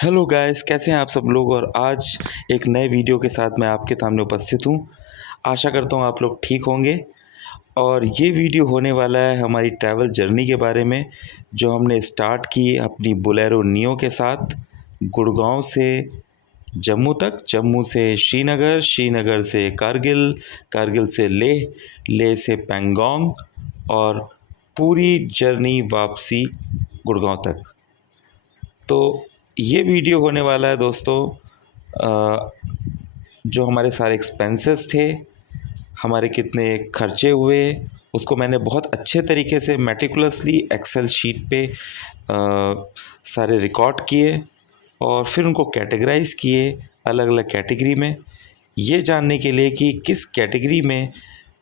Hello guys, कैसे हैं आप सब लोग। और आज एक नए वीडियो के साथ मैं आपके सामने उपस्थित हूँ। आशा करता हूँ आप लोग ठीक होंगे। और ये वीडियो होने वाला है हमारी ट्रैवल जर्नी के बारे में, जो हमने स्टार्ट की अपनी बोलेरो नियो के साथ, गुड़गांव से जम्मू तक, जम्मू से श्रीनगर, श्रीनगर से कारगिल, कारगिल से लेह, लेह से पैंगोंग, और पूरी जर्नी वापसी गुड़गांव तक। तो ये वीडियो होने वाला है दोस्तों, जो हमारे सारे एक्सपेंसेस थे, हमारे कितने खर्चे हुए, उसको मैंने बहुत अच्छे तरीके से मेटिकुलसली एक्सेल शीट पे सारे रिकॉर्ड किए और फिर उनको कैटेगराइज किए अलग अलग कैटेगरी में, ये जानने के लिए कि किस कैटेगरी में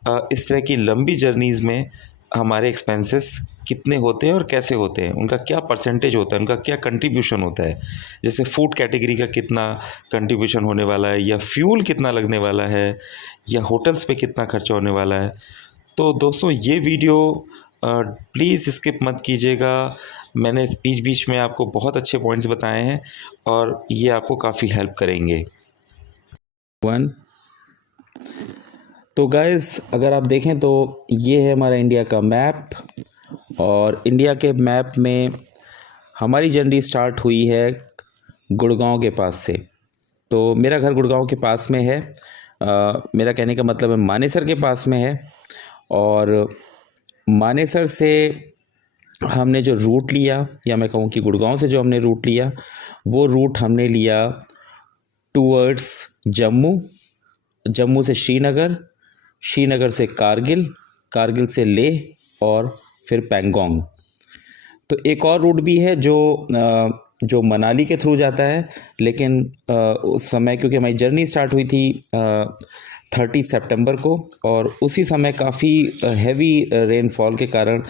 इस तरह की लंबी जर्नीज़ में हमारे एक्सपेंसेस कितने होते हैं और कैसे होते हैं, उनका क्या परसेंटेज होता है, उनका क्या कंट्रीब्यूशन होता है। जैसे फूड कैटेगरी का कितना कंट्रीब्यूशन होने वाला है, या फ्यूल कितना लगने वाला है, या होटल्स पे कितना खर्चा होने वाला है। तो दोस्तों ये वीडियो प्लीज़ स्किप मत कीजिएगा। मैंने बीच बीच में आपको बहुत अच्छे पॉइंट्स बताए हैं और ये आपको काफ़ी हेल्प करेंगे। तो गाइस, अगर आप देखें तो ये है हमारा इंडिया का मैप, और इंडिया के मैप में हमारी जर्नी स्टार्ट हुई है गुड़गांव के पास से। तो मेरा घर गुड़गांव के पास में है। मेरा कहने का मतलब है मानेसर के पास में है। और मानेसर से हमने जो रूट लिया, या मैं कहूँ कि गुड़गांव से जो हमने रूट लिया, वो रूट हमने लिया टूवर्ड्स जम्मू, जम्मू से श्रीनगर, श्रीनगर से कारगिल, कारगिल से लेह और फिर पैंगोंग। तो एक और रूट भी है जो मनाली के थ्रू जाता है, लेकिन उस समय क्योंकि हमारी जर्नी स्टार्ट हुई थी 30 सितंबर को, और उसी समय काफ़ी हैवी रेनफॉल के कारण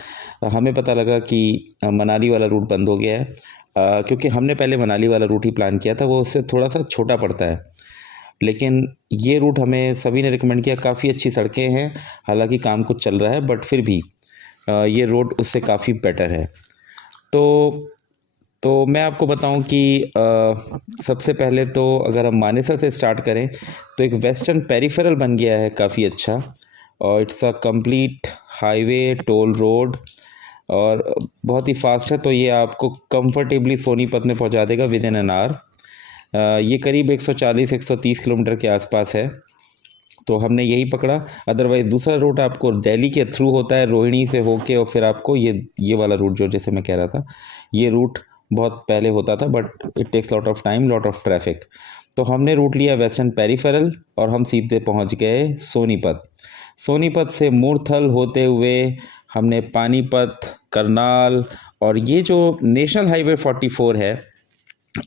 हमें पता लगा कि मनाली वाला रूट बंद हो गया है। क्योंकि हमने पहले मनाली वाला रूट ही प्लान किया था, वो उससे थोड़ा सा छोटा पड़ता है, लेकिन ये रूट हमें सभी ने रिकमेंड किया। काफ़ी अच्छी सड़कें हैं, हालांकि काम कुछ चल रहा है, बट फिर भी ये रोड उससे काफ़ी बेटर है। तो मैं आपको बताऊं कि सबसे पहले तो अगर हम मानेसर से स्टार्ट करें तो एक वेस्टर्न पेरिफेरल बन गया है काफ़ी अच्छा, और it's a complete highway toll road, और बहुत ही फास्ट है। तो ये आपको कंफर्टेबली सोनीपत में पहुंचा देगा विद इन एन आवर। ये करीब 140-130 किलोमीटर के आसपास है, तो हमने यही पकड़ा। अदरवाइज़ दूसरा रूट आपको दिल्ली के थ्रू होता है, रोहिणी से होके, और फिर आपको ये वाला रूट जो जैसे मैं कह रहा था, ये रूट बहुत पहले होता था, but it takes lot of time, lot of traffic. तो हमने रूट लिया वेस्टर्न पेरिफेरल, और हम सीधे पहुंच गए सोनीपत। सोनीपत से मूर्थल होते हुए हमने पानीपत, करनाल, और ये जो नेशनल हाईवे 44 है,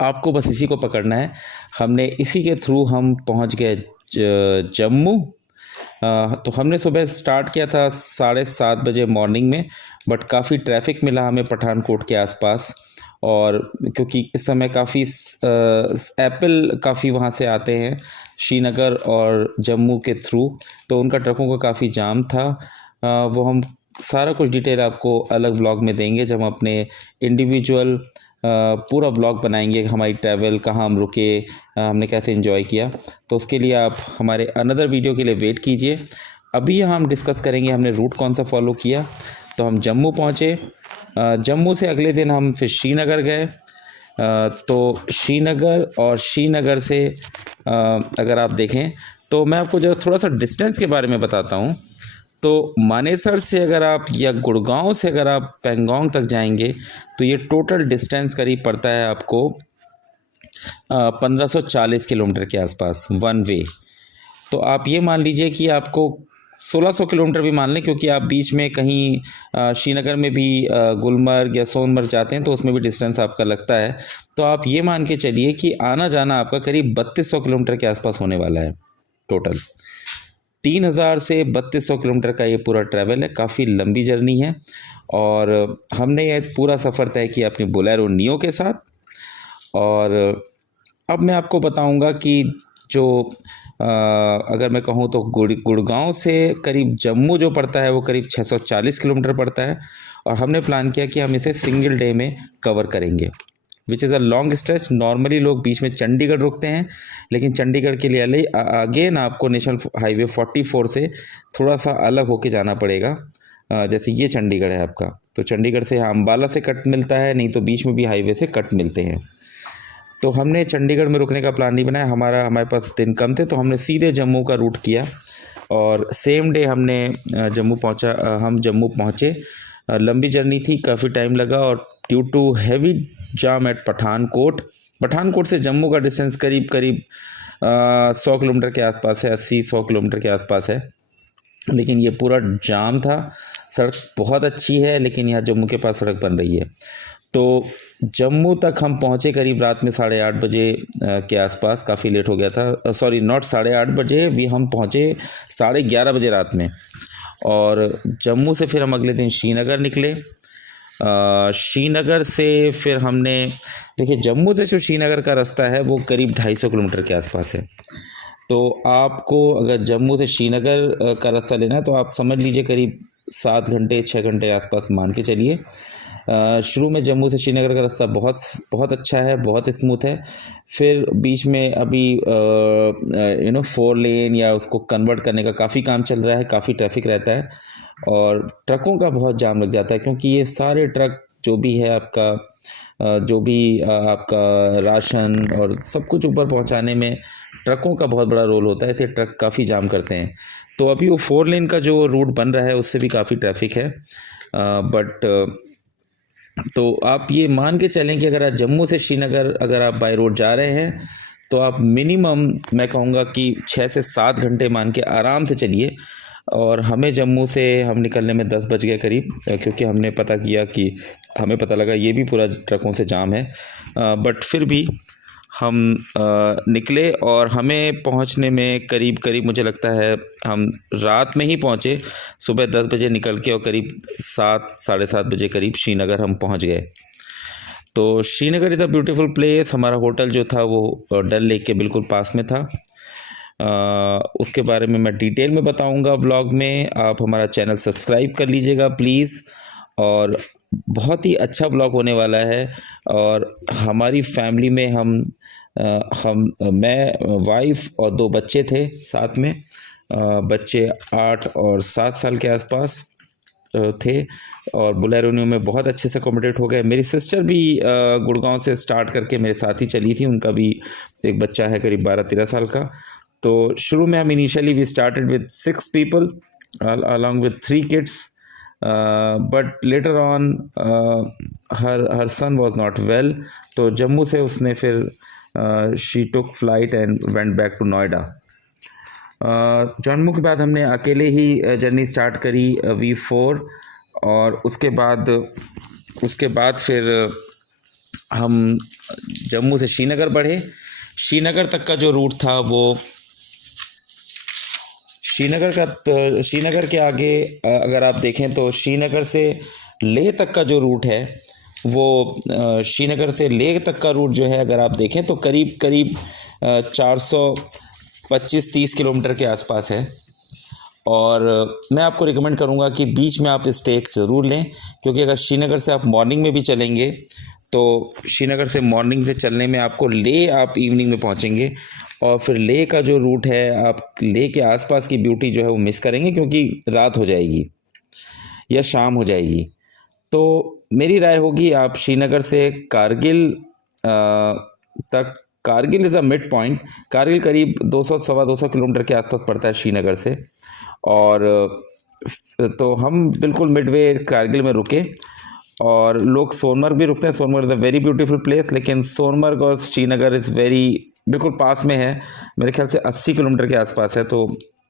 आपको बस इसी को पकड़ना है। हमने इसी के थ्रू हम पहुंच गए जम्मू। तो हमने सुबह स्टार्ट किया था 7:30 बजे मॉर्निंग में, बट काफ़ी ट्रैफिक मिला हमें पठानकोट के आसपास, और क्योंकि इस समय काफ़ी एप्पल काफ़ी वहाँ से आते हैं श्रीनगर और जम्मू के थ्रू, तो उनका ट्रकों का काफ़ी जाम था। वो हम सारा कुछ डिटेल आपको अलग ब्लॉग में देंगे, जब हम अपने इंडिविजुअल पूरा ब्लॉग बनाएंगे, हमारी ट्रैवल, कहाँ हम रुके, हमने कैसे एंजॉय किया। तो उसके लिए आप हमारे अनदर वीडियो के लिए वेट कीजिए। अभी यहाँ हम डिस्कस करेंगे हमने रूट कौन सा फॉलो किया। तो हम जम्मू पहुँचे, जम्मू से अगले दिन हम फिर श्रीनगर गए। तो श्रीनगर, और श्रीनगर से अगर आप देखें तो मैं आपको जो थोड़ा सा डिस्टेंस के बारे में बताता हूँ। तो मानेसर से अगर आप, या गुड़गांव से अगर आप पैंगोंग तक जाएंगे, तो ये टोटल डिस्टेंस करीब पड़ता है आपको 1540 किलोमीटर के आसपास वन वे। तो आप ये मान लीजिए कि आपको 1600 किलोमीटर भी मान लें, क्योंकि आप बीच में कहीं श्रीनगर में भी गुलमर्ग या सोनमर्ग जाते हैं, तो उसमें भी डिस्टेंस आपका लगता है। तो आप ये मान के चलिए कि आना जाना आपका करीब 3200 किलोमीटर के आसपास होने वाला है टोटल। 3000 से 3200 किलोमीटर का ये पूरा ट्रैवल है, काफ़ी लंबी जर्नी है। और हमने ये पूरा सफ़र तय किया अपनी बोलेरो नियो के साथ। और अब मैं आपको बताऊंगा कि जो अगर मैं कहूँ तो गुड़गांव से करीब जम्मू जो पड़ता है वो करीब 640 किलोमीटर पड़ता है, और हमने प्लान किया कि हम इसे सिंगल डे में कवर करेंगे। Which is a long stretch. Normally लोग बीच में चंडीगढ़ रुकते हैं, लेकिन चंडीगढ़ के लिए आगे ना आपको नेशनल हाईवे 44 से थोड़ा सा अलग होके जाना पड़ेगा। जैसे ये चंडीगढ़ है आपका, तो चंडीगढ़ से अम्बाला से कट मिलता है, नहीं तो बीच में भी हाईवे से कट मिलते हैं। तो हमने चंडीगढ़ में रुकने का प्लान नहीं बनाया, हमारे पास दिन कम थे, तो हमने सीधे जम्मू का रूट किया और सेम डे हमने हम जम्मू पहुँचे। लंबी जर्नी थी, काफ़ी टाइम लगा, और due to heavy jam at Pathankot से जम्मू का डिस्टेंस करीब 100 किलोमीटर के आसपास है, 80-100 किलोमीटर के आसपास है। लेकिन ये पूरा जाम था। सड़क बहुत अच्छी है, लेकिन यहाँ जम्मू के पास सड़क बन रही है। तो जम्मू तक हम पहुँचे करीब रात में 8:30 बजे के आसपास। काफ़ी लेट हो गया था, सॉरी नॉट 8:30 बजे, भी हम पहुँचे 11:30 बजे रात में। और जम्मू से फिर हम अगले दिन श्रीनगर निकले। श्रीनगर से फिर हमने, देखिए जम्मू से जो श्रीनगर का रास्ता है वो करीब 250 किलोमीटर के आसपास है। तो आपको अगर जम्मू से श्रीनगर का रास्ता लेना है तो आप समझ लीजिए करीब 7 घंटे 6 घंटे आसपास मान के चलिए। शुरू में जम्मू से श्रीनगर का रास्ता बहुत अच्छा है, बहुत स्मूथ है। फिर बीच में अभी 4 लेन या उसको कन्वर्ट करने का काफ़ी काम चल रहा है, काफ़ी ट्रैफिक रहता है और ट्रकों का बहुत जाम लग जाता है, क्योंकि ये सारे ट्रक जो भी है आपका राशन और सब कुछ ऊपर पहुंचाने में ट्रकों का बहुत बड़ा रोल होता है, इसलिए ट्रक काफ़ी जाम करते हैं। तो अभी वो 4 लेन का जो रूट बन रहा है उससे भी काफ़ी ट्रैफिक है। तो आप ये मान के चलें कि अगर आप जम्मू से श्रीनगर अगर आप बाय रोड जा रहे हैं तो आप मिनिमम मैं कहूँगा कि 6 से 7 घंटे मान के आराम से चलिए। और हमें जम्मू से हम निकलने में 10 बज गए करीब, क्योंकि हमने पता किया कि हमें पता लगा ये भी पूरा ट्रकों से जाम है। बट फिर भी हम निकले और हमें पहुंचने में करीब मुझे लगता है हम रात में ही पहुंचे। सुबह 10 बजे निकल के और करीब 7 साढ़े 7 बजे करीब श्रीनगर हम पहुंच गए। तो Srinagar is a beautiful place. हमारा होटल जो था वो डल लेक के बिल्कुल पास में था। उसके बारे में मैं डिटेल में बताऊंगा व्लॉग में। आप हमारा चैनल सब्सक्राइब कर लीजिएगा प्लीज़। और बहुत ही अच्छा व्लॉग होने वाला है। और हमारी फैमिली में मैं वाइफ और 2 बच्चे थे साथ में। बच्चे 8 और 7 साल के आसपास थे और बोलेरो में बहुत अच्छे से अकोमोडेट हो गए। मेरी सिस्टर भी गुड़गांव से स्टार्ट करके मेरे साथ ही चली थी, उनका भी एक बच्चा है करीब 12-13 साल का। तो शुरू में हम initially we started with 6 people along with 3 kids, but later on her son was not well. तो जम्मू से उसने फिर she took flight and went back to Noida. Jammu के बाद हमने अकेले ही जर्नी स्टार्ट करी V4। और उसके बाद फिर हम जम्मू से श्रीनगर बढ़े। श्रीनगर तक का जो रूट था वो श्रीनगर के आगे अगर आप देखें तो श्रीनगर से लेह तक का जो रूट है वो श्रीनगर से लेह तक का रूट जो है अगर आप देखें तो करीब 425-30 किलोमीटर के आसपास है। और मैं आपको रिकमेंड करूंगा कि बीच में आप स्टे ज़रूर लें, क्योंकि अगर श्रीनगर से आप मॉर्निंग में भी चलेंगे तो श्रीनगर से मॉर्निंग से चलने में आपको लेह आप इवनिंग में पहुंचेंगे और फिर लेह का जो रूट है आप लेह के आसपास की ब्यूटी जो है वो मिस करेंगे, क्योंकि रात हो जाएगी या शाम हो जाएगी। तो मेरी राय होगी आप श्रीनगर से कारगिल तक, Kargil is a mid point. Kargil करीब 200-225 किलोमीटर के आसपास पड़ता है श्रीनगर से। और तो हम बिल्कुल मिडवे कारगिल में रुके और लोग सोनमर्ग भी रुकते हैं। Sonamarg is a very beautiful place, लेकिन सोनमर्ग और श्रीनगर बिल्कुल पास में है, मेरे ख्याल से 80 किलोमीटर के आसपास है। तो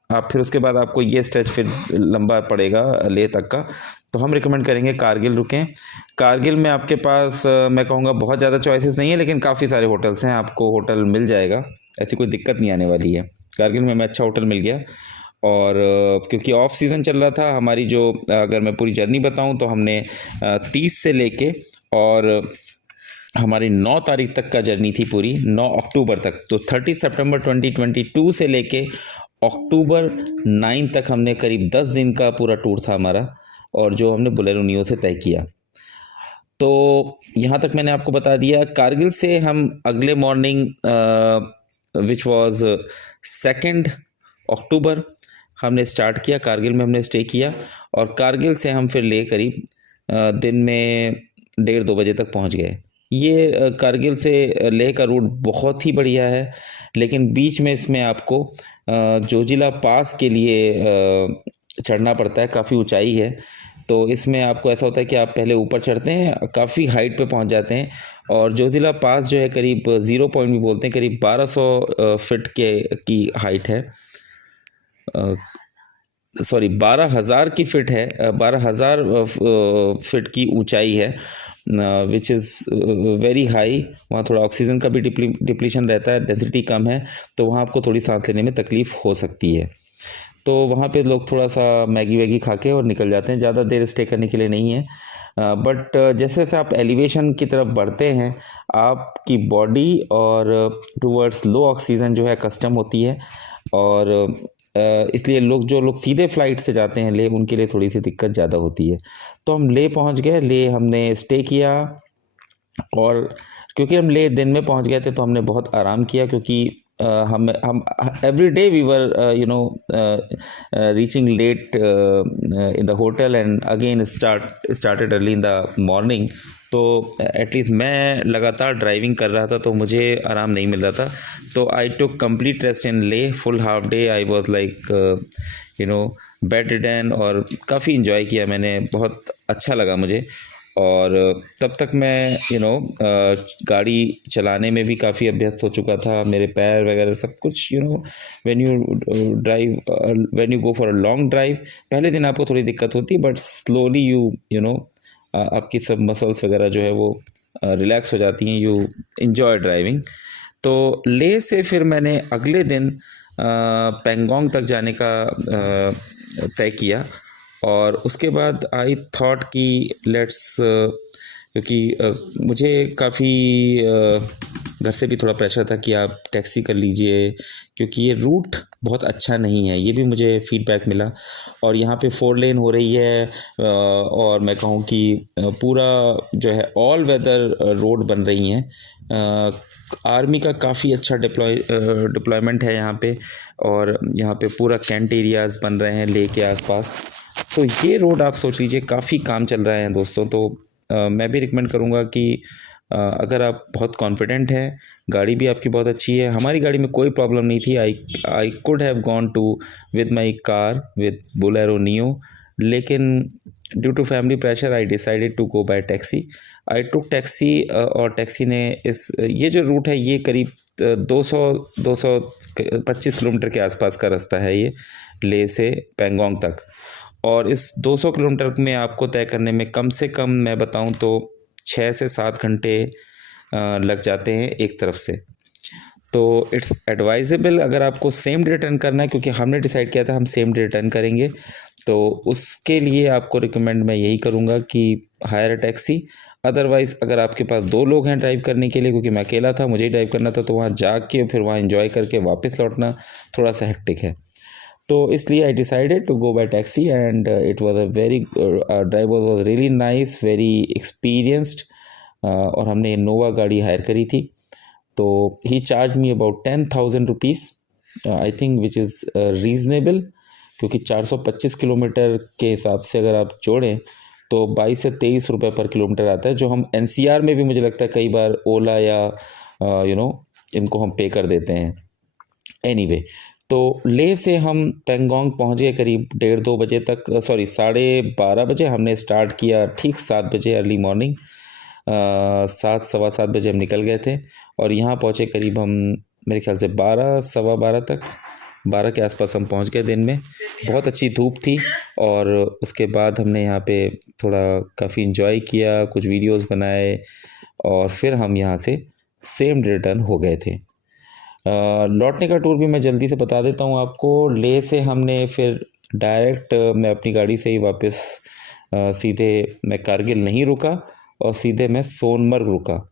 आप फिर उसके बाद आपको ये स्ट्रेच फिर लंबा पड़ेगा लेह तक का। तो हम रिकमेंड करेंगे कारगिल रुकें। कारगिल में आपके पास मैं कहूँगा बहुत ज़्यादा चॉइसेस नहीं है, लेकिन काफ़ी सारे होटल्स हैं, आपको होटल मिल जाएगा, ऐसी कोई दिक्कत नहीं आने वाली है। कारगिल में हमें अच्छा होटल मिल गया। और क्योंकि ऑफ सीज़न चल रहा था हमारी जो, अगर मैं पूरी जर्नी बताऊं तो हमने 30 से लेके और हमारी 9 तारीख तक का जर्नी थी पूरी, 9 अक्टूबर तक। तो 30 सितंबर 2022 से लेके अक्टूबर 9 तक हमने करीब 10 दिन का पूरा टूर था हमारा, और जो हमने बोलेरो नियो से तय किया। तो यहाँ तक मैंने आपको बता दिया। कारगिल से हम अगले मॉर्निंग विच वाज 2 अक्टूबर हमने स्टार्ट किया। कारगिल में हमने स्टे किया और कारगिल से हम फिर ले करीब दिन में 1:30-2 बजे तक पहुँच गए। ये कारगिल से लेह का रूट बहुत ही बढ़िया है, लेकिन बीच में इसमें आपको जोजिला पास के लिए चढ़ना पड़ता है, काफ़ी ऊंचाई है। तो इसमें आपको ऐसा होता है कि आप पहले ऊपर चढ़ते हैं, काफ़ी हाइट पे पहुंच जाते हैं और जोजिला पास जो है करीब 0 पॉइंट भी बोलते हैं, करीब 1200 फीट की हाइट है। सॉरी 12,000 की फिट है, 12,000 फिट की ऊंचाई है, विच इज़ वेरी हाई। वहाँ थोड़ा ऑक्सीजन का भी डिप्लीशन रहता है, डेंसिटी कम है, तो वहाँ आपको थोड़ी सांस लेने में तकलीफ़ हो सकती है। तो वहाँ पे लोग थोड़ा सा मैगी वैगी खा के और निकल जाते हैं, ज़्यादा देर स्टे करने के लिए नहीं है। बट जैसे जैसे आप एलिवेशन की तरफ बढ़ते हैं, आपकी बॉडी और टूवर्ड्स लो ऑक्सीजन जो है कस्टम होती है, और इसलिए जो लोग सीधे फ़्लाइट से जाते हैं ले, उनके लिए थोड़ी सी दिक्कत ज़्यादा होती है। तो हम ले पहुँच गए, ले हमने स्टे किया और क्योंकि हम ले दिन में पहुंच गए थे तो हमने बहुत आराम किया, क्योंकि हम every day we were reaching late in the hotel and again started early in the morning. तो एटलीस्ट मैं लगातार ड्राइविंग कर रहा था तो मुझे आराम नहीं मिल रहा था। तो आई टुक कंप्लीट रेस्ट इन ले, full half day I was like bed ridden, और काफ़ी इन्जॉय किया मैंने, बहुत अच्छा लगा मुझे। और तब तक मैं गाड़ी चलाने में भी काफ़ी अभ्यस्त हो चुका था, मेरे पैर वगैरह सब कुछ when you drive, when you go for a long drive, पहले दिन आपको थोड़ी दिक्कत होती है, बट स्लोली आपकी सब मसल्स वगैरह जो है वो रिलैक्स हो जाती हैं, यू इन्जॉय ड्राइविंग। तो ले से फिर मैंने अगले दिन पेंगोंग तक जाने का तय किया, और उसके बाद आई थॉट कि लेट्स, क्योंकि मुझे काफ़ी घर से भी थोड़ा प्रेशर था कि आप टैक्सी कर लीजिए, क्योंकि ये रूट बहुत अच्छा नहीं है, ये भी मुझे फीडबैक मिला। और यहाँ पे 4 लेन हो रही है, और मैं कहूँ कि पूरा जो है ऑल वेदर रोड बन रही हैं। आर्मी का काफ़ी अच्छा डिप्लॉयमेंट है यहाँ पे, और यहाँ पे पूरा कैंट एरियाज़ बन रहे हैं ले के आसपास। तो ये रोड आप सोच लीजिए, काफ़ी काम चल रहा है दोस्तों। तो मैं भी रिकमेंड करूँगा कि अगर आप बहुत कॉन्फिडेंट हैं, गाड़ी भी आपकी बहुत अच्छी है, हमारी गाड़ी में कोई प्रॉब्लम नहीं थी। I could have gone to with my car with Bolero Neo, लेकिन due to family pressure I decided to go by taxi. I took taxi, और टैक्सी ने ये जो रूट है ये करीब 225 किलोमीटर के आसपास का रास्ता है ये, ले से पेंगोंग तक। और इस 200 किलोमीटर में आपको तय करने में कम से कम मैं बताऊं तो 6 से 7 घंटे लग जाते हैं एक तरफ से। तो इट्स एडवाइजेबल अगर आपको सेम डे रिटर्न करना है, क्योंकि हमने डिसाइड किया था हम सेम डे रिटर्न करेंगे, तो उसके लिए आपको रिकमेंड मैं यही करूँगा कि हायर अ टैक्सी। अदरवाइज़ अगर आपके पास 2 लोग हैं ड्राइव करने के लिए, क्योंकि मैं अकेला था, मुझे ही ड्राइव करना था, तो वहाँ जाके फिर वहाँ एंजॉय करके वापस लौटना थोड़ा सा हेक्टिक है। तो इसलिए I decided to go by taxi, and it was a very driver was really nice, very experienced, और हमने इनोवा गाड़ी हायर करी थी। तो he charge me about 10,000 rupees, I think which is reasonable, क्योंकि 425 किलोमीटर के हिसाब से अगर आप जोड़ें तो 22 से 23 रुपये पर किलोमीटर आता है, जो हम NCR में भी मुझे लगता है कई बार ओला या इनको हम पे कर देते हैं। एनीवे, तो ले से हम पेंगोंग पहुँच गए करीब 1:30-2 बजे तक, सॉरी 12:30 बजे हमने स्टार्ट किया, ठीक 7 बजे अर्ली मॉर्निंग, 7 सवा 7 बजे हम निकल गए थे, और यहाँ पहुँचे करीब हम मेरे ख्याल से 12 सवा 12 तक, 12 के आसपास हम पहुँच गए दिन में। बहुत अच्छी धूप थी, और उसके बाद हमने यहाँ पे थोड़ा काफ़ी इन्जॉय किया, कुछ वीडियोस बनाए, और फिर हम यहाँ से सेम रिटर्न हो गए थे। लौटने का टूर भी मैं जल्दी से बता देता हूँ आपको। ले से हमने फिर डायरेक्ट मैं अपनी गाड़ी से ही वापस सीधे मैं कारगिल नहीं रुका, और सीधे मैं सोनमर्ग रुका।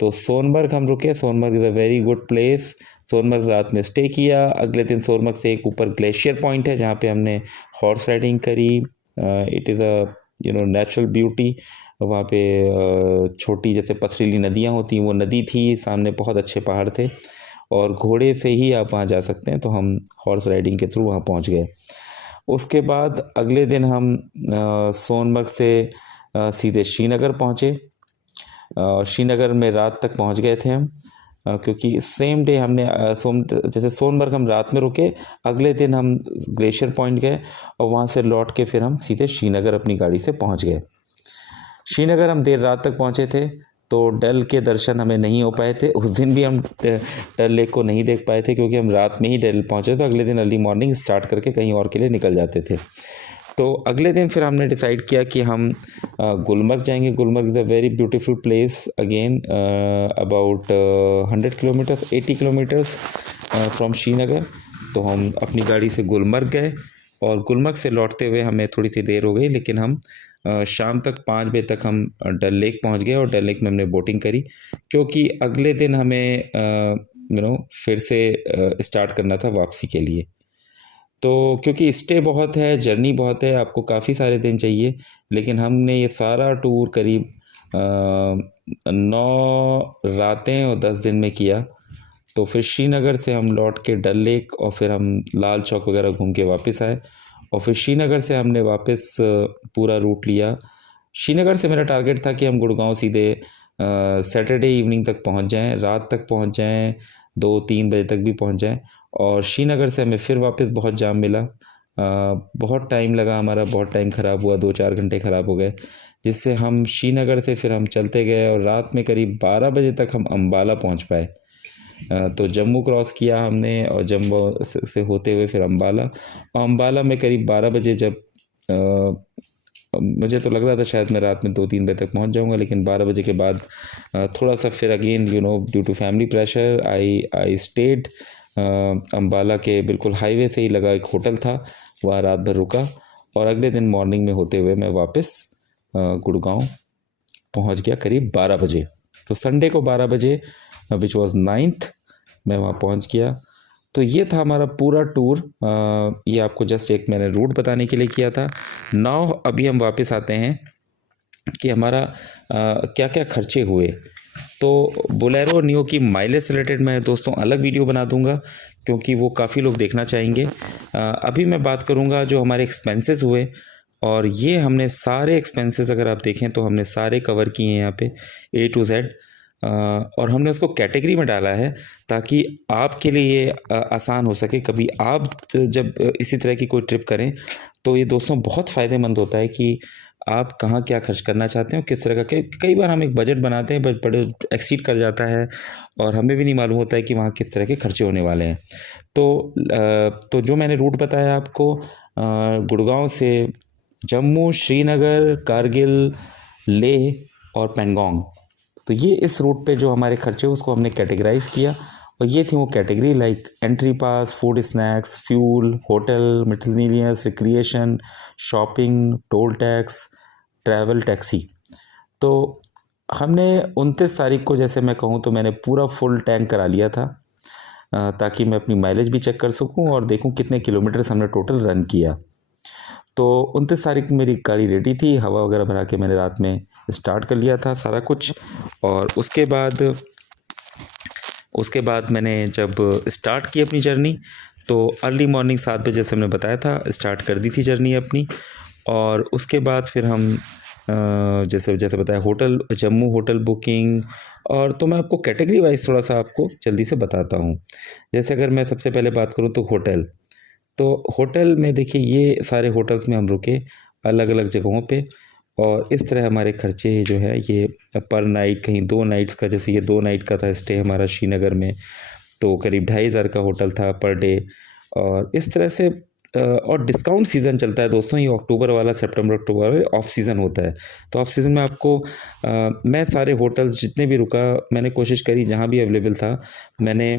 तो सोनमर्ग हम रुके। Sonamarg is a very good place. Sonamarg रात में स्टे किया। अगले दिन सोनमर्ग से एक ऊपर ग्लेशियर पॉइंट है जहाँ पे हमने हॉर्स राइडिंग करी। It is a natural beauty, वहाँ पे छोटी जैसे पथरीली नदियाँ होती हैं वो नदी थी, सामने बहुत अच्छे पहाड़ थे और घोड़े से ही आप वहाँ जा सकते हैं, तो हम हॉर्स राइडिंग के थ्रू वहाँ पहुँच गए। उसके बाद अगले दिन हम सोनमर्ग से सीधे श्रीनगर पहुँचे। श्रीनगर में रात तक पहुँच गए थे हम, क्योंकि सेम डे हमने जैसे सोनमर्ग हम रात में रुके, अगले दिन हम ग्लेशियर पॉइंट गए और वहाँ से लौट के फिर हम सीधे श्रीनगर अपनी गाड़ी से पहुँच गए। श्रीनगर हम देर रात तक पहुँचे थे, तो डल के दर्शन हमें नहीं हो पाए थे। उस दिन भी हम डल लेक को नहीं देख पाए थे, क्योंकि हम रात में ही डल पहुँचे, तो अगले दिन अर्ली मॉर्निंग स्टार्ट करके कहीं और के लिए निकल जाते थे। तो अगले दिन फिर हमने डिसाइड किया कि हम गुलमर्ग जाएंगे। Gulmarg is a very beautiful place, again about 100 kilometres 80 kilometres from Srinagar. तो हम अपनी गाड़ी से गुलमर्ग गए और गुलमर्ग से लौटते हुए हमें थोड़ी सी देर हो गई, लेकिन हम शाम तक 5 बजे तक हम डल लेक पहुंच गए और डल लेक में हमने बोटिंग करी, क्योंकि अगले दिन हमें फिर से स्टार्ट करना था वापसी के लिए। तो क्योंकि स्टे बहुत है, जर्नी बहुत है, आपको काफ़ी सारे दिन चाहिए, लेकिन हमने ये सारा टूर करीब 9 रातें और 10 दिन में किया। तो फिर श्रीनगर से हम लौट के डल लेक और फिर हम लाल चौक वगैरह घूम के वापस आए और फिर श्रीनगर से हमने वापस पूरा रूट लिया। श्रीनगर से मेरा टारगेट था कि हम गुड़गांव सीधे सैटरडे इवनिंग तक पहुंच जाएं, रात तक पहुंच जाएं, 2-3 बजे तक भी पहुंच जाएं। और श्रीनगर से हमें फिर वापस बहुत जाम मिला, बहुत टाइम लगा, हमारा बहुत टाइम ख़राब हुआ, 2-4 घंटे ख़राब हो गए, जिससे हम श्रीनगर से फिर हम चलते गए और रात में करीब 12 बजे तक हम अम्बाला पहुंच पाए। तो जम्मू क्रॉस किया हमने और जम्मू से होते हुए फिर अम्बाला, और अम्बाला में करीब 12 बजे जब मुझे तो लग रहा था शायद मैं रात में 2-3 बजे तक पहुंच जाऊंगा, लेकिन 12 बजे के बाद थोड़ा सा फिर again due to family pressure I stayed Ambala के बिल्कुल हाईवे से ही लगा एक होटल था, वहाँ रात भर रुका और अगले दिन मॉर्निंग में होते हुए मैं वापस गुड़गांव पहुंच गया करीब 12 बजे। तो संडे को 12 बजे विच वॉज 9th मैं वहाँ पहुँच गया। तो ये था हमारा पूरा टूर। ये आपको जस्ट एक मैंने रूट बताने के लिए किया था। नाउ अभी हम वापस आते हैं कि हमारा क्या क्या खर्चे हुए। तो बोलेरो नियो की माइलेज से रिलेटेड मैं दोस्तों अलग वीडियो बना दूंगा, क्योंकि वो काफ़ी लोग देखना चाहेंगे। अभी मैं बात करूंगा जो हमारे एक्सपेंसेस हुए, और ये हमने सारे एक्सपेंसेस अगर आप देखें तो हमने सारे कवर किए हैं यहाँ पे A to Z, और हमने उसको कैटेगरी में डाला है ताकि आपके लिए ये आसान हो सके। कभी आप जब इसी तरह की कोई ट्रिप करें तो ये दोस्तों बहुत फ़ायदेमंद होता है कि आप कहाँ क्या खर्च करना चाहते हैं, किस तरह का। कई बार हम एक बजट बनाते हैं बट बड़े एक्सीड कर जाता है और हमें भी नहीं मालूम होता है कि वहाँ किस तरह के खर्चे होने वाले हैं। तो जो मैंने रूट बताया आपको, गुड़गांव से जम्मू, श्रीनगर, कारगिल, लेह और पेंगोंग, तो ये इस रूट पे जो हमारे खर्चे उसको हमने कैटेगराइज किया, और ये थी वो कैटेगरी लाइक एंट्री पास, food snacks, fuel, hotel, miscellaneous, recreation, shopping, toll tax, travel, taxi. तो हमने 29 तारीख को, जैसे मैं कहूँ तो मैंने पूरा फुल टैंक करा लिया था, ताकि मैं अपनी माइलेज भी चेक कर सकूँ और देखूँ कितने किलोमीटर्स हमने टोटल रन किया। तो 29 तारीख मेरी गाड़ी रेडी थी, हवा वगैरह भरा के मैंने रात में स्टार्ट कर लिया था सारा कुछ। और उसके बाद मैंने जब स्टार्ट की अपनी जर्नी, तो अर्ली मॉर्निंग 7 बजे जैसे हमने बताया था स्टार्ट कर दी थी जर्नी अपनी। और उसके बाद फिर हम जैसे बताया होटल, जम्मू होटल बुकिंग। और तो मैं आपको कैटेगरी वाइज थोड़ा सा आपको जल्दी से बताता हूँ। जैसे अगर मैं सबसे पहले बात करूँ तो होटल में देखिए ये सारे होटल्स में हम रुके अलग अलग जगहों पे, और इस तरह हमारे खर्चे जो है ये पर नाइट, कहीं 2 नाइट्स का, जैसे ये 2 नाइट का था स्टे हमारा श्रीनगर में, तो करीब 2,500 का होटल था पर डे। और इस तरह से और डिस्काउंट सीज़न चलता है दोस्तों, ये अक्टूबर वाला, सितंबर अक्टूबर वाला ऑफ सीज़न होता है। तो ऑफ सीज़न में आपको मैं सारे होटल्स जितने भी रुका, मैंने कोशिश करी जहाँ भी अवेलेबल था, मैंने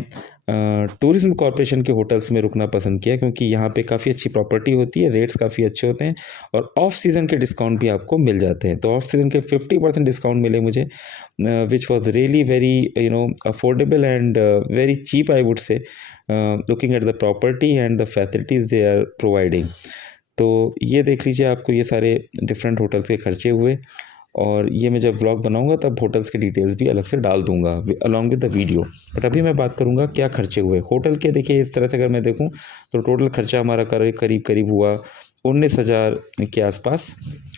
टूरिज्म कॉरपोरेशन के होटल्स में रुकना पसंद किया, क्योंकि यहाँ पे काफ़ी अच्छी प्रॉपर्टी होती है, रेट्स काफ़ी अच्छे होते हैं और ऑफ सीज़न के डिस्काउंट भी आपको मिल जाते हैं। तो ऑफ सीज़न के 50% डिस्काउंट मिले मुझे, which was really very affordable and very cheap I would say, looking at the property and the facilities they are providing. तो ये देख लीजिए, आपको ये सारे डिफरेंट होटल्स के खर्चे हुए। और ये मैं जब व्लॉग बनाऊंगा तब होटल्स के डिटेल्स भी अलग से डाल दूंगा along with the video. But अभी मैं बात करूंगा क्या खर्चे हुए होटल के। देखिए इस तरह से अगर मैं देखूं तो टोटल खर्चा हमारा करीब करीब हुआ 19,000 के आसपास।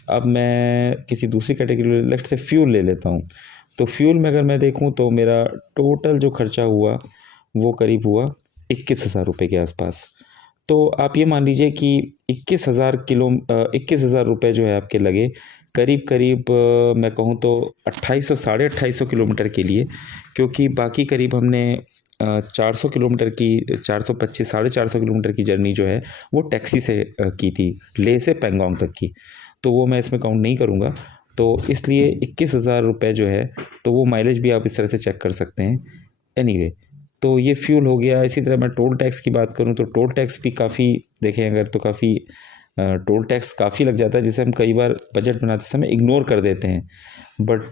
अब मैं किसी दूसरी कैटेगरी लेफ्ट से फ्यूल ले लेता हूँ। तो फ्यूल में अगर मैं देखूँ तो मेरा टोटल जो खर्चा हुआ वो करीब हुआ 21,000 रुपये के आसपास। तो आप ये मान लीजिए कि 21,000 रुपये जो है आपके लगे करीब करीब मैं कहूँ तो 2800 साढ़े 2800 किलोमीटर के लिए। क्योंकि बाकी करीब हमने 400 किलोमीटर की 425 साढ़े 400 किलोमीटर की जर्नी जो है वो टैक्सी से की थी, लेह से पेंगोंग तक की। तो वो मैं इसमें काउंट नहीं करूँगा। तो इसलिए 21,000 रुपये जो है तो वो माइलेज भी आप इस तरह से चेक कर सकते हैं। एनीवे तो ये फ्यूल हो गया। इसी तरह मैं टोल टैक्स की बात करूँ तो टोल टैक्स भी काफ़ी देखें अगर तो काफ़ी टोल टैक्स काफ़ी लग जाता है, जिसे हम कई बार बजट बनाते समय इग्नोर कर देते हैं। बट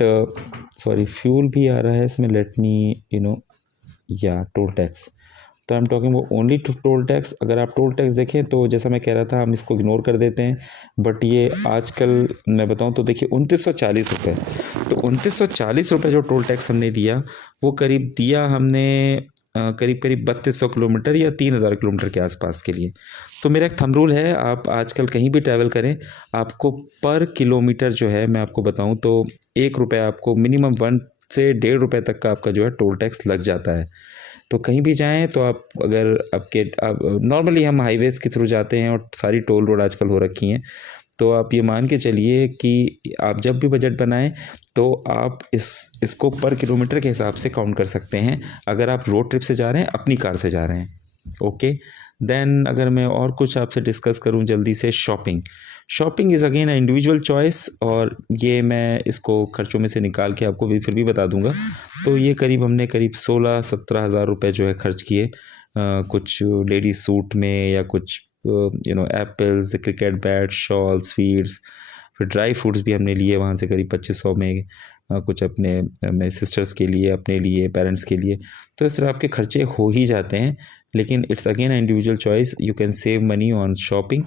सॉरी फ्यूल भी आ रहा है इसमें, लेट मी या टोल टैक्स। तो आई एम टॉकिंग वो ओनली टोल टैक्स। अगर आप टोल टैक्स देखें तो जैसा मैं कह रहा था हम इसको इग्नोर कर देते हैं, बट ये आजकल मैं बताऊं तो देखिए 2940 रुपये। तो 2940 रुपये जो टोल टैक्स हमने दिया वो करीब दिया हमने करीब करीब 3200 किलोमीटर या 3000 किलोमीटर के आसपास के लिए। तो मेरा एक थंब रूल है, आप आजकल कहीं भी ट्रैवल करें आपको पर किलोमीटर जो है मैं आपको बताऊं तो 1 रुपये आपको मिनिमम 1 से 1.5 रुपये तक का आपका जो है टोल टैक्स लग जाता है। तो कहीं भी जाएं तो आप अगर आप नॉर्मली हम हाईवेज़ के थ्रू जाते हैं और सारी टोल रोड आजकल हो रखी हैं, तो आप ये मान के चलिए कि आप जब भी बजट बनाएं तो आप इसको पर किलोमीटर के हिसाब से काउंट कर सकते हैं अगर आप रोड ट्रिप से जा रहे हैं, अपनी कार से जा रहे हैं। ओके देन अगर मैं और कुछ आपसे डिस्कस करूं जल्दी से, shopping is again individual choice, और ये मैं इसको खर्चों में से निकाल के आपको भी फिर भी बता दूंगा। तो ये हमने करीब 16-17 हज़ार रुपये जो है खर्च किए कुछ लेडीज सूट में, या कुछ apples, cricket bat, shawl, sweets, फिर ड्राई फ्रूट्स भी हमने लिए वहाँ से करीब 2500 में, कुछ अपने मेरे सिस्टर्स के लिए, अपने लिए, पेरेंट्स के लिए। तो इस तरह आपके खर्चे हो ही जाते हैं, लेकिन it's again individual choice, you can save money on shopping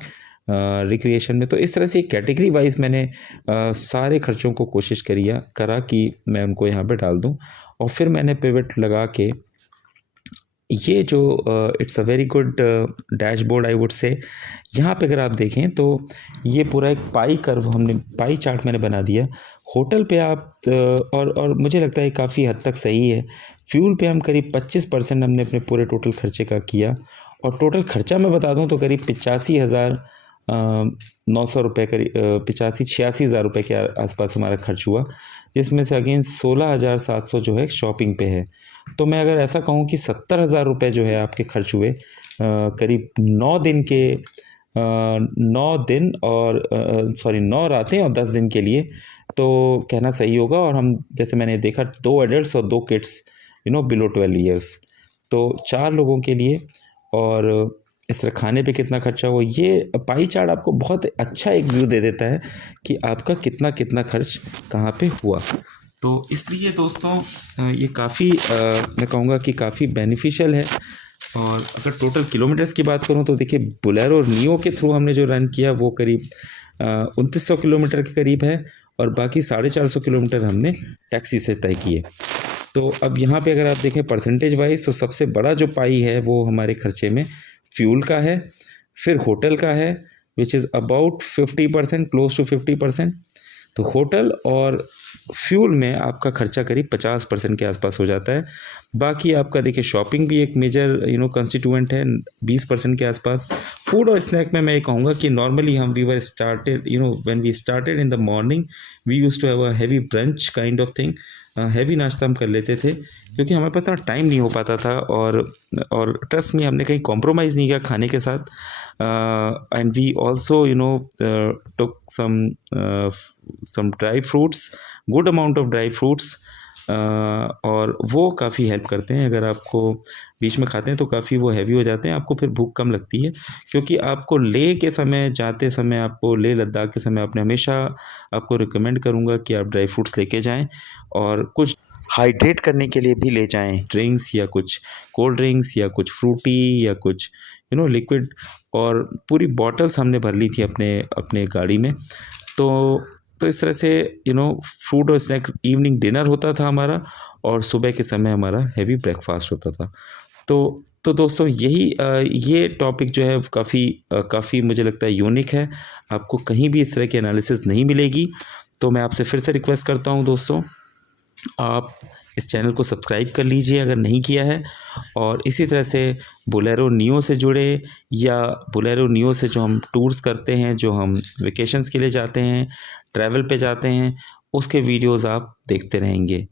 recreation में। तो इस तरह से कैटेगरी वाइज मैंने सारे खर्चों को कोशिश करा कि मैं उनको यहाँ पे डाल दूँ। और फिर मैंने पिवट लगा के ये जो it's a very good dashboard I would से। यहाँ पे अगर आप देखें तो ये पूरा एक पाई चार्ट मैंने बना दिया। होटल पे आप और मुझे लगता है काफ़ी हद तक सही है। फ्यूल पे हम करीब 25% हमने अपने पूरे टोटल खर्चे का किया, और टोटल खर्चा मैं बता दूं तो करीब 85,900 रुपये, करीब 85-86 हज़ार रुपये के आसपास हमारा खर्च हुआ, जिसमें से अगेन 16,700 जो है शॉपिंग पे है। तो मैं अगर ऐसा कहूँ कि 70,000 रुपये जो है आपके खर्च हुए करीब 9 रातें और 10 दिन के लिए, तो कहना सही होगा। और हम जैसे मैंने देखा 2 एडल्ट्स और 2 किड्स बिलो 12 ईयर्स, तो 4 लोगों के लिए। और इस तरह खाने पे कितना खर्चा हुआ, ये पाई चार्ट आपको बहुत अच्छा एक व्यू दे देता है कि आपका कितना कितना खर्च कहाँ पे हुआ। तो इसलिए दोस्तों ये काफ़ी मैं कहूँगा कि काफ़ी बेनिफिशियल है। और अगर टोटल किलोमीटर्स की बात करूँ तो देखिए बोलेरो और नियो के थ्रू हमने जो रन किया वो करीब 2900 किलोमीटर के करीब है, और बाकी 450 किलोमीटर हमने टैक्सी से तय किए। तो अब यहाँ पे अगर आप देखें परसेंटेज वाइज, तो सबसे बड़ा जो पाई है वो हमारे खर्चे में फ्यूल का है, फिर होटल का है which is about 50%, close to 50%। तो होटल और फ्यूल में आपका खर्चा करीब 50% के आसपास हो जाता है। बाकी आपका देखिए शॉपिंग भी एक मेजर कंस्टिट्यूएंट है 20% के आसपास। फूड और स्नैक में मैं ये कहूँगा कि नॉर्मली हम we were started when we started in the morning we used to have a heavy brunch kind of thing. Heavy नाश्ता हम कर लेते थे क्योंकि हमारे पास ना टाइम नहीं हो पाता था, और ट्रस्ट में हमने कहीं कॉम्प्रोमाइज़ नहीं किया खाने के साथ। And we also took some dry fruits, good amount of dry fruits, और वो काफ़ी हेल्प करते हैं। अगर आपको बीच में खाते हैं तो काफ़ी वो हैवी हो जाते हैं, आपको फिर भूख कम लगती है। क्योंकि आपको लेह के समय, जाते समय, आपको लेह लद्दाख के समय आपने हमेशा आपको रिकमेंड करूँगा कि आप ड्राई फ्रूट्स लेके जाएं, और कुछ हाइड्रेट करने के लिए भी ले जाएं, ड्रिंक्स या कुछ कोल्ड ड्रिंक्स या कुछ फ्रूटी या कुछ लिक्विड। और पूरी बॉटल्स हमने भर ली थी अपने गाड़ी में। तो तो इस तरह से फ्रूट और स्नैक इवनिंग डिनर होता था हमारा, और सुबह के समय हमारा हैवी ब्रेकफास्ट होता था। तो दोस्तों ये टॉपिक जो है काफ़ी मुझे लगता है यूनिक है। आपको कहीं भी इस तरह की एनालिसिस नहीं मिलेगी। तो मैं आपसे फिर से रिक्वेस्ट करता हूँ दोस्तों, आप इस चैनल को सब्सक्राइब कर लीजिए अगर नहीं किया है, और इसी तरह से बोलेरो नियो से जुड़े, या बोलेरो नियो से जो हम टूर्स करते हैं, जो हम वेकेशंस के लिए जाते हैं, ट्रैवल पे जाते हैं, उसके वीडियोस आप देखते रहेंगे।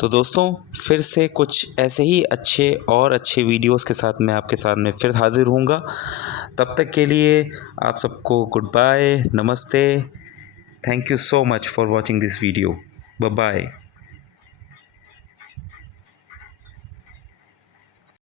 तो दोस्तों फिर से कुछ ऐसे ही अच्छे वीडियोस के साथ मैं आपके सामने फिर हाज़िर होऊंगा। तब तक के लिए आप सबको गुड बाय, नमस्ते, thank you so much for watching this video, bye bye.